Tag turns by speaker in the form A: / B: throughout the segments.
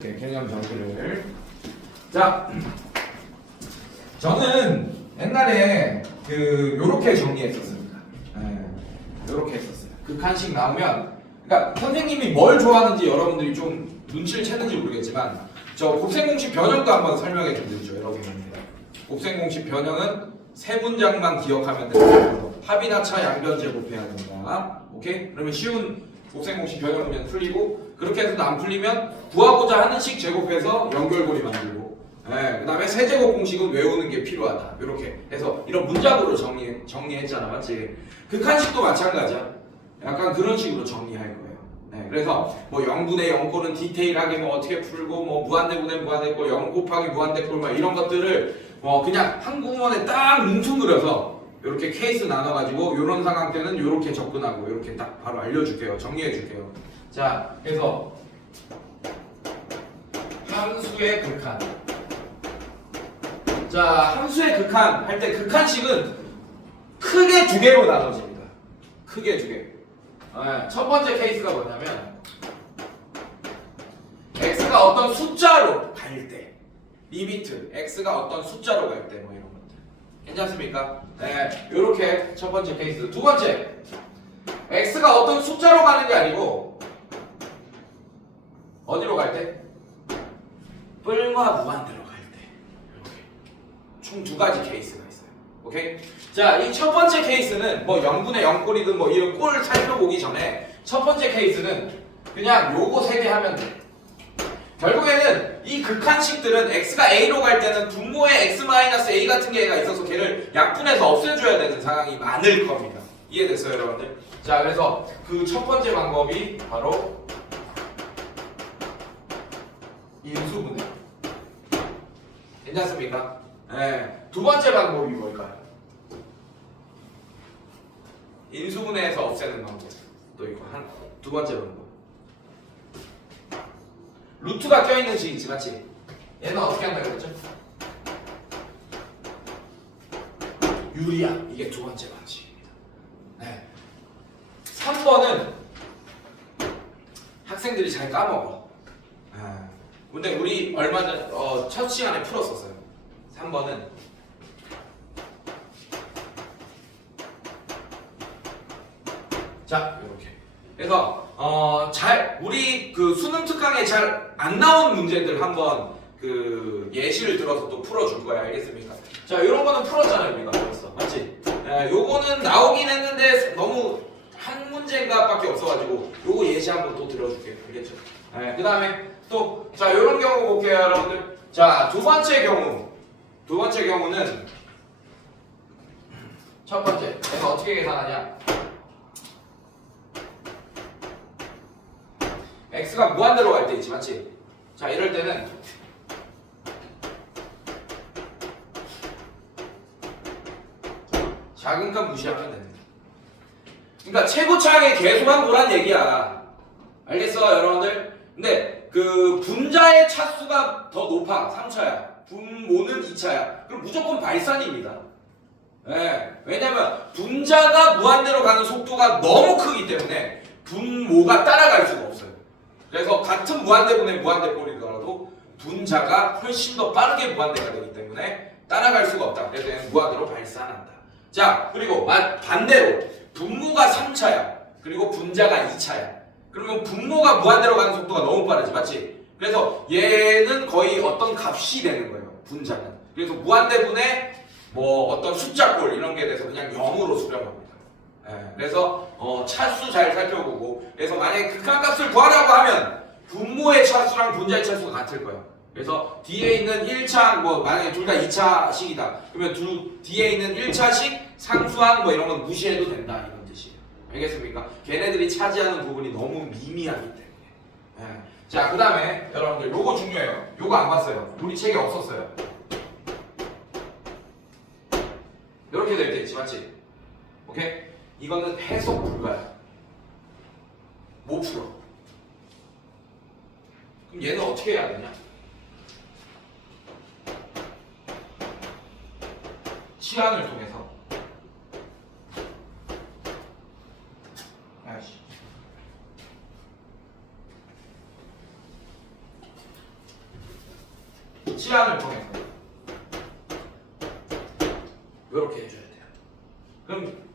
A: 네, 개념 정리를. 자, 저는 옛날에 그 요렇게 정리했었습니다. 예, 요렇게 했었어요. 극한식 나오면, 그러니까 선생님이 뭘 좋아하는지 여러분들이 좀 눈치를 채는지 모르겠지만, 저 곱셈공식 변형도 한번 설명해 드리죠, 여러분입니다. 곱셈공식 변형은 세 문장만 기억하면 됩니다. 합이나 차 양변 제곱해야 된다. 오케이? 그러면 쉬운 곱셈공식 변형이면 풀리고 그렇게 해서도 안 풀리면 구하고자 하는 식 제곱해서 연결고리 만들고 예, 그다음에 세제곱 공식은 외우는 게 필요하다. 이렇게 해서 이런 문장으로 정리 정리했잖아, 맞지? 극한식도 마찬가지야. 약간 그런 식으로 정리할 거예요. 네, 그래서 뭐 0분의 0꼴은 디테일하게 뭐 어떻게 풀고 뭐 무한대분의 무한대꼴 0 곱하기 무한대꼴 막 이런 것들을 뭐 그냥 한 구문에 딱 뭉뚱그려서 이렇게 케이스 나눠가지고 이런 상황 때는 이렇게 접근하고 이렇게 딱 바로 알려줄게요. 정리해줄게요. 자, 그래서 함수의 극한. 자, 함수의 극한 할 때 극한식은 크게 두 개로 나눠집니다. 크게 두 개. 네, 첫 번째 케이스가 뭐냐면 x가 어떤 숫자로 갈 때, 리미트 x가 어떤 숫자로 갈 때 뭐 이런 것들. 괜찮습니까? 네, 이렇게 첫 번째 케이스. 두 번째, x가 어떤 숫자로 가는 게 아니고 어디로 갈 때? 뿔과 무한대로 갈 때. 이렇게 총 두 가지 케이스가 있어요. 오케이? 자, 이 첫 번째 케이스는 뭐 0분의 0꼴이든 뭐 이런 꼴 살펴보기 전에 첫 번째 케이스는 그냥 요거 세 개 하면 돼. 결국에는 이 극한식들은 x가 a로 갈 때는 분모에 x-a 같은 개가 있어서 걔를 약분해서 없애줘야 되는 상황이 많을 겁니다. 이해됐어요, 여러분들? 자, 그래서 그 첫 번째 방법이 바로 인수분해. 괜찮습니까? 네. 두 번째 방법이 뭘까요? 인수분해에서 없애는 방법. 또 이거 한 두 번째 방법. 루트가 껴있는 식 있지, 맞지? 얘는 어떻게 한다 그랬죠? 유리야. 이게 두 번째 방식입니다. 네. 3번은 학생들이 잘 까먹어. 아, 근데 우리 얼마 전, 어, 첫 시간에 풀었었어요. 3번은 자, 이렇게. 그래서 어, 잘 우리 그 수능 특강에 잘 안 나온 문제들 한번 그 예시를 들어서 또 풀어줄 거야, 알겠습니까? 자, 이런 거는 풀었잖아요, 우리가 벌써, 맞지? 예, 요거는 나오긴 했는데 너무 한 문제인가밖에 없어가지고 요거 예시 한번 또 들어줄게요, 알겠죠? 예, 그 다음에 또 자, 이런 경우 볼게요, 여러분들. 자, 두 번째 경우, 두 번째 경우는 첫 번째, 내가 어떻게 계산하냐? X가 무한대로 갈 때 있지 맞지? 자 이럴 때는 작은 값 무시하면 됩니다. 그러니까 최고차항의 계수만 보란 얘기야. 알겠어 여러분들? 근데 그 분자의 차수가 더 높아 3차야. 분모는 2차야. 그럼 무조건 발산입니다. 예, 왜냐면 분자가 무한대로 가는 속도가 너무 크기 때문에 분모가 따라갈 수가 없어요. 그래서 같은 무한대분의 무한대꼴이더라도 분자가 훨씬 더 빠르게 무한대가 되기 때문에 따라갈 수가 없다. 그래서 얘는 무한대로 발산한다. 자, 그리고 마- 반대로 분모가 3차야. 그리고 분자가 2차야. 그러면 분모가 무한대로 가는 속도가 너무 빠르지, 맞지? 그래서 얘는 거의 어떤 값이 되는 거예요. 분자는. 그래서 무한대분의 뭐 어떤 숫자꼴 이런 게 돼서 그냥 0으로 수렴합니다. 예, 그래서 어, 차수 잘 살펴보고 그래서 만약에 극한값을 구하라고 하면 분모의 차수랑 분자의 차수가 같을 거예요. 그래서 뒤에 있는 1차 뭐 만약에 둘 다 2차식이다. 그러면 두 뒤에 있는 1차식 상수항 뭐 이런 건 무시해도 된다 이런 뜻이에요. 알겠습니까? 걔네들이 차지하는 부분이 너무 미미하기 때문에. 예. 자, 그다음에 여러분들 요거 중요해요. 요거 안 봤어요. 우리 책에 없었어요. 이렇게 될때 있지, 맞지? 오케이? 이거는 해석 불가야. 못 풀어. 그럼 얘는 어떻게 해야 되냐? 치환을 통해서. 아이씨. 치환을 통해서 이렇게 해줘야 돼요. 그럼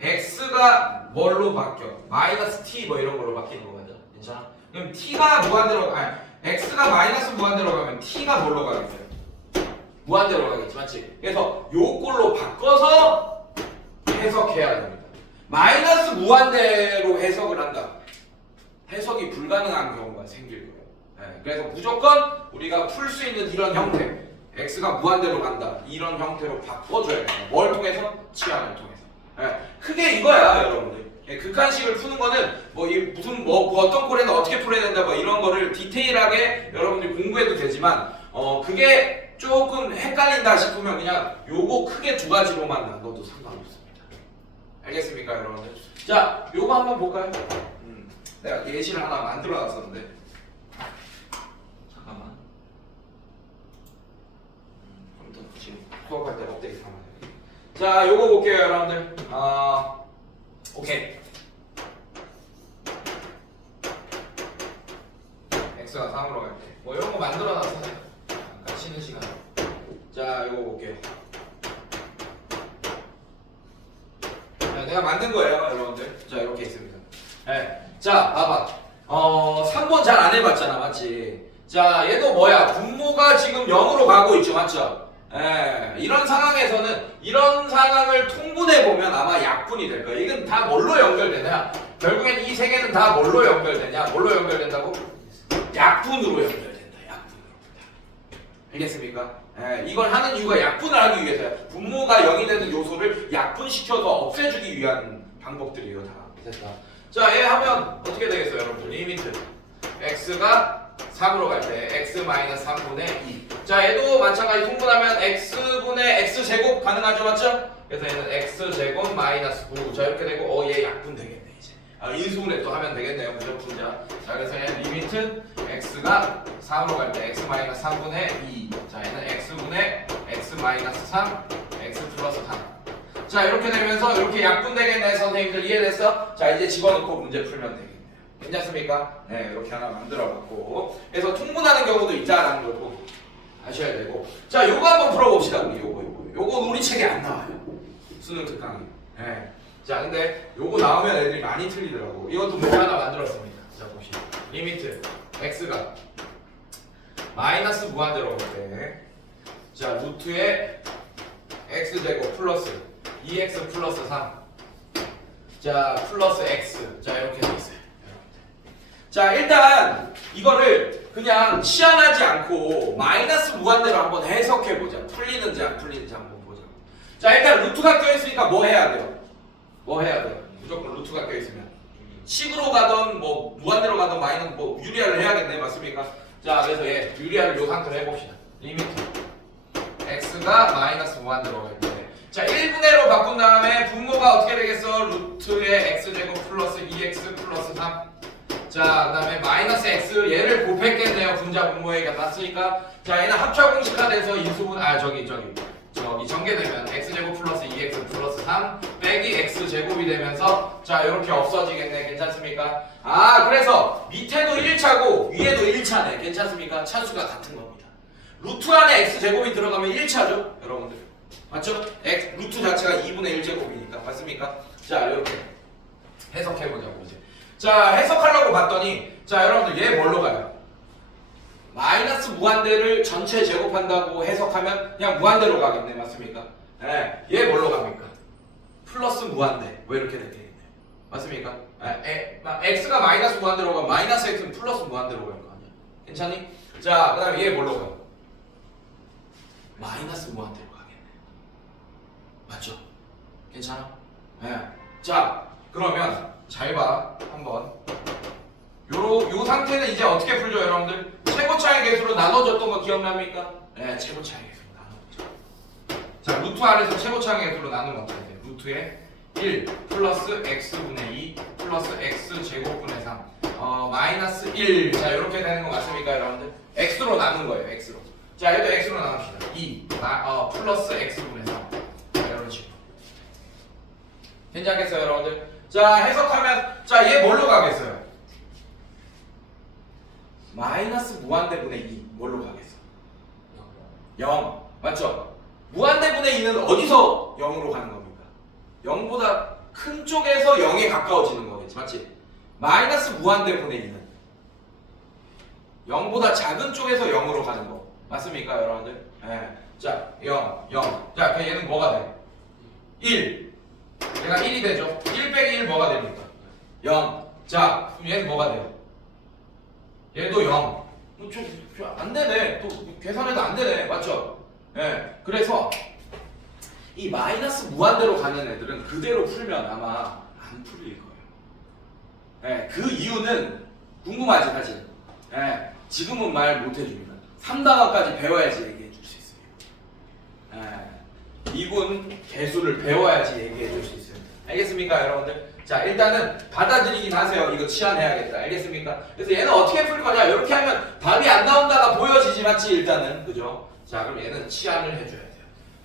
A: x가 뭘로 바뀌어? 마이너스 t 뭐 이런 걸로 바뀌는 거죠. 괜찮아? 그럼 t가 무한대로 아니 x가 마이너스 무한대로 가면 t가 뭘로 가겠어요? 무한대로 가겠지, 맞지? 그래서 요꼴로 바꿔서 해석해야 됩니다. 마이너스 무한대로 해석을 한다. 해석이 불가능한 경우가 생길 거예요. 네, 그래서 무조건 우리가 풀 수 있는 이런 형태, x가 무한대로 간다. 이런 형태로 바꿔줘야 돼요. 뭘 통해서? 치환을 통해서. 네, 크게 이거야, 여러분들. 예, 극한식을 푸는 거는 뭐 이 무슨 뭐, 뭐 어떤 꼴에 거를 디테일하게 여러분들이 공부해도 되지만 어 그게 조금 헷갈린다 싶으면 그냥 요거 크게 두 가지로만 나눠도 상관없습니다. 알겠습니까, 여러분들? 자, 요거 한번 볼까요? 음, 내가 예시를 하나 만들어 놨었는데 잠깐만. 음, 컴퓨터 지금 수업할 때 업데이트 하면 돼. 자, 요거 볼게요, 여러분들. 아, 오케이. X가 3으로 갈 때. 뭐 이런 거 만들어 놨어요. 잠깐 쉬는 시간. 자, 이거 볼게요. 자, 내가 만든 거예요, 여러분들. 자, 이렇게 있습니다. 네. 자, 봐봐. 어, 3번 잘 안 해봤잖아, 맞지? 자, 얘도 뭐야? 분모가 지금 0으로 가고 있죠, 맞죠? 예, 이런 상황에서는 이런 상황을 통분해 보면 아마 약분이 될 거예요. 이건 다 뭘로 연결되냐? 결국엔 이 세 개는 다 뭘로 연결되냐? 뭘로 연결된다고? 약분으로 연결된다. 약분으로. 알겠습니까? 예, 이걸 하는 이유가 약분을 하기 위해서야. 분모가 0이 되는 요소를 약분시켜서 없애주기 위한 방법들이에요, 다. 됐다. 자, 얘 하면 어떻게 되겠어요, 여러분들? 리미트. x가 3으로 갈 때 x 3분의 2. 자, 얘도 마찬가지 통분하면 x분의 x제곱 가능하죠, 맞죠? 그래서 얘는 x제곱 마이너스 9. 자, 이렇게 되고, 어, 얘 약분 되겠네. 아, 인수분해 또 하면 되겠네요, 그죠? 분자. 자, 그래서 얘는 리미트 x가 3으로 갈 때 x 3분의 2. 자, 얘는 x분의 x 3, x 플러스 3. 자, 이렇게 되면서 이렇게 약분 되겠네, 선생님들 이해됐어? 자, 이제 집어넣고 문제 풀면 되겠네요. 괜찮습니까? 네, 이렇게 하나 만들어봤고. 그래서 통분하는 경우도 있다라는 것도 아셔야 되고. 자, 요거 한번 풀어봅시다, 우리 요거, 요거. 요거 우리 책에 안 나와요. 수능 특강이. 네. 자, 근데 요거 나오면 애들이 많이 틀리더라고. 이것도 문제 하나 만들었습니다. 자, 봅시다. 리미트 x가 마이너스 무한대로 올 때. 자, 루트에 x제곱 플러스 2x 플러스 3. 자, 플러스 x. 자, 이렇게 돼 있어요. 자, 일단 이거를 그냥 치환하지 않고 마이너스 무한대로 한번 해석해 보자. 풀리는지 안 풀리는지 한번 보자. 자, 일단 루트가 껴 있으니까 뭐 해야 돼요? 뭐 해야 돼요? 무조건 루트가 껴 있으면 식으로 가던 뭐 무한대로 가던 마이너스 뭐 유리화를 해야겠네, 맞습니까? 자, 그래서 얘 유리화를 요 상태로 해봅시다. 리미트 x가 마이너스 무한대로 갈 때. 자, 1분의로 바꾼 다음에 분모가 어떻게 되겠어? 루트의 x제곱 플러스 2x 플러스 3. 자, 그 다음에 마이너스 x 얘를 곱했겠네요. 분자 분모에게 났으니까. 자, 얘는 합차 공식화 돼서 인수분, 아, 저기, 저기. 저기 전개되면 x제곱 플러스 2x 플러스 3 빼기 x제곱이 되면서 자, 이렇게 없어지겠네. 괜찮습니까? 아, 그래서 밑에도 1차고 위에도 1차네. 괜찮습니까? 차수가 같은 겁니다. 루트 안에 x제곱이 들어가면 1차죠? 여러분들. 맞죠? x, 루트 자체가 2분의 1제곱이니까. 맞습니까? 자, 이렇게 해석해보자고, 이제. 자, 해석하려고 봤더니, 자, 여러분들, 얘 뭘로 가요? 마이너스 무한대를 전체 제곱한다고 해석하면 그냥 무한대로 가겠네. 맞습니까? 네. 얘 뭘로 갑니까? 플러스 무한대. 왜 이렇게 되겠네? 맞습니까? 에, 에, 마- x가 마이너스 무한대로 가면 마이너스 x는 플러스 무한대로 갈 거 아니야? 괜찮니? 자, 그 다음에 얘 뭘로 가요? 마이너스 무한대로 가겠네. 맞죠? 괜찮아? 네. 자, 그러면 잘 봐. 한번. 요로, 요 상태는 이제 어떻게 풀죠, 여러분들? 최고차의 개수로 나눠줬던 거 기억납니까? 네, 최고차의 개수로 나눠보죠. 자, 루트 안에서 최고차의 개수로 어떻게 돼요? 루트에 1 플러스 x분의 2 플러스 x 제곱분의 3 어, 마이너스 1 자, 이렇게 되는 거 맞습니까, 여러분들? x로 나눈 거예요, x로. 자, 얘도 x로 나눕시다. 2 마, 어, 플러스 x분의 3 자, 이런 식으로. 괜찮겠어요, 여러분들? 자, 해석하면 자, 얘 뭘로 가겠어요? 마이너스 무한대분의 2 뭘로 가겠어? 0 맞죠? 무한대분의 2는 어디서 0으로 가는 겁니까? 0보다 큰 쪽에서 0에 가까워지는 거겠지 맞지? 마이너스 무한대 분의 2는 0보다 작은 쪽에서 0으로 가는 거 맞습니까 여러분들? 네. 자 0, 0. 자 그럼 얘는 뭐가 돼? 1 얘가 1이 되죠? 1 빼기 1 뭐가 됩니까? 0 자 그럼 얘는 뭐가 돼요? 얘도 0뭐 좀, 좀안 되네 또 계산해도 안 되네 맞죠? 예 그래서 이 마이너스 무한대로 가는 애들은 그대로 풀면 아마 안 풀릴 거예요. 예, 그 이유는 궁금하지 사실. 예, 지금은 말 못 해줍니다. 3단원까지 배워야지 얘기해 줄 수 있습니다. 예, 미분 개수를 배워야지 얘기해 줄 수 있습니다. 알겠습니까 여러분들? 자 일단은 받아들이긴 하세요. 이거 치환해야겠다. 알겠습니까? 그래서 얘는 어떻게 풀 거냐? 이렇게 하면 답이 안 나온다가 보여지지 맞지 일단은. 그죠? 자 그럼 얘는 치환을 해줘야 돼요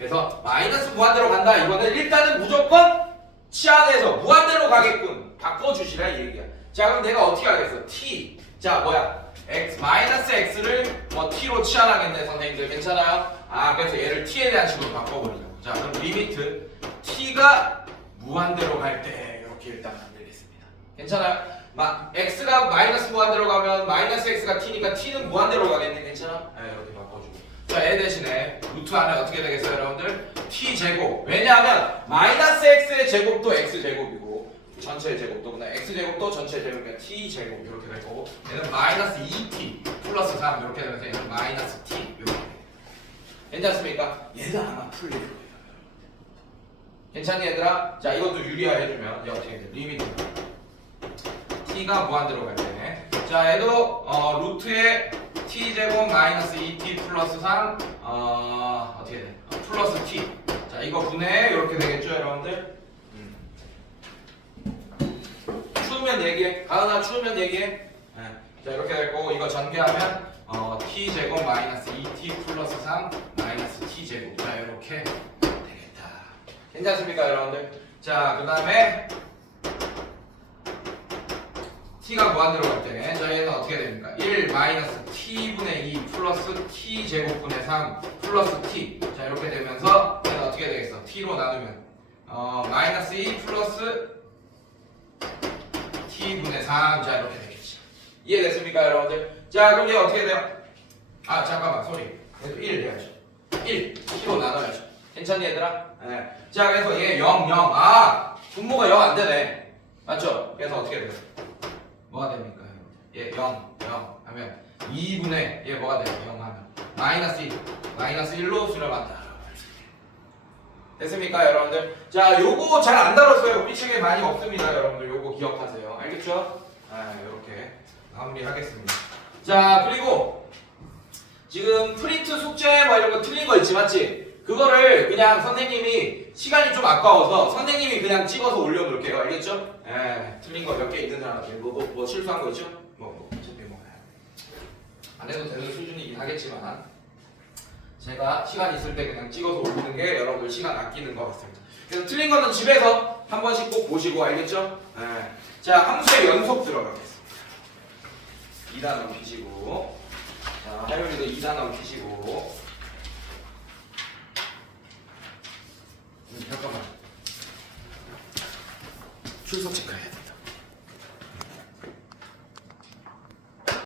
A: 그래서 마이너스 무한대로 간다. 이거는 일단은 무조건 치환해서 무한대로 가게끔 바꿔주시라 이 얘기야. 자 그럼 내가 어떻게 하겠어? t. 자 뭐야? X 마이너스 x를 뭐 t로 치환하겠네 선생님들. 괜찮아요? 아 그래서 얘를 t에 대한 식으로 바꿔버리자고. 자 그럼 리미트. T가 무한대로 갈 때 이렇게 일단 만들겠습니다. 괜찮아요? 마, x가 마이너스 무한대로 가면 마이너스 x가 t니까 t는 무한대로 가겠네. 괜찮아? 네 이렇게 바꿔주고 자얘 대신에 루트 안에 어떻게 되겠어요 여러분들? t 제곱 왜냐하면 마이너스 x의 제곱도 x 제곱이고 전체 제곱도 그냥 x 제곱도 전체 제곱이니까 t 제곱 이렇게 될 거고 얘는 마이너스 2t 플러스 3 이렇게 되면서 얘는 마이너스 t 이렇게 돼요. 괜찮습니까? 얘도 아마 풀릴 거예요 괜찮니 얘들아? 자 이것도 유리화 해주면 얘 어떻게 돼? 리미트 t가 무한대로 갈 때. 자 얘도 어, 루트에 t 제곱 마이너스 2t 플러스 3 어, 어떻게 돼? 어, 플러스 t. 자 이거 분해 이렇게 되겠죠 여러분들? 음. 추우면 얘기해. 가은아 추우면 얘기해. 네. 자 이렇게 될 거고 이거 전개하면 어, t 제곱 마이너스 2t 플러스 3 마이너스 t 제곱. 자 이렇게 되겠다. 괜찮습니까 여러분들? 자 그 다음에 t가 무한대로 갈 때, 저희는 어떻게 됩니까? 1 마이너스 t분의 2 플러스 t 제곱분의 3 플러스 t. 자, 이렇게 되면서 얘는 어떻게 되겠어? t로 나누면 어, 마이너스 2 플러스 t분의 3. 자, 이렇게 되겠지. 이해됐습니까, 여러분들? 자, 그럼 얘 어떻게 돼요? 아, 잠깐만, 소리. 그래도 1 해야죠. 1, t로 나눠야죠. 괜찮니, 얘들아? 네. 자, 그래서 얘 0, 0. 아, 분모가 0 안 되네. 맞죠? 그래서 어떻게 돼요? 뭐가 됩니까? 얘 0, 0 하면 2분의 얘 뭐가 돼요? 0 하면 마이너스 1 마이너스 1로 수렴한다 됐습니까 여러분들? 자 요거 잘 안 다뤘어요 우리 책에 많이 없습니다 여러분들 요거 기억하세요 알겠죠? 아 이렇게 마무리하겠습니다 자 그리고 지금 프린트 숙제 뭐 이런 거 틀린 거 있지 맞지? 그거를 그냥 선생님이 시간이 좀 아까워서 선생님이 그냥 찍어서 올려놓을게요 알겠죠? 예, 틀린 거 몇 개 있는 사람한테 뭐, 뭐, 뭐 실수한 거 있죠? 뭐, 뭐 어차피 뭐안 해도 되는 수준이긴 하겠지만 제가 시간 있을 때 그냥 찍어서 올리는 게 여러분들 시간 아끼는 것 같습니다 그래서 틀린 거는 집에서 한 번씩 꼭 보시고 알겠죠? 예. 자 함수의 연속 들어가겠습니다 2단원 피시고 자 하율이도 2단원 피시고 음, 잠깐만 출석 체크해야 돼